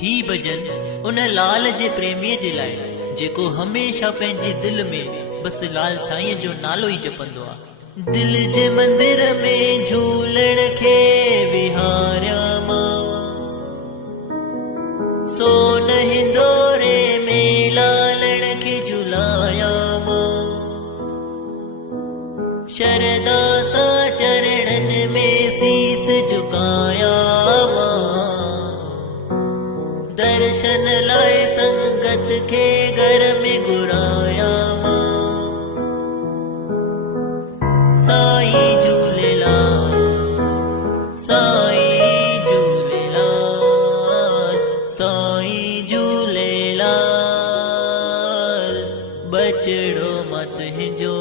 ही भजन उन लाल जे प्रेमीअ जे लाइ जेको हमेशा पंहिंजे दिल में बस लाल साईं जो नालो ई जपंदो आहे। दिल जे मंदिर में झूलण खे विहारिया मां, सोन हिंदोरे में लालण खे झुलाया मां, शरदा सा चरणन में शीस झुकाया मां, दर्शन लाए संगत के घर में घुराया मां। साईं झूलेलाल, साईं झूलेलाल, साईं झूलेलाल, बचड़ो मत हिंजो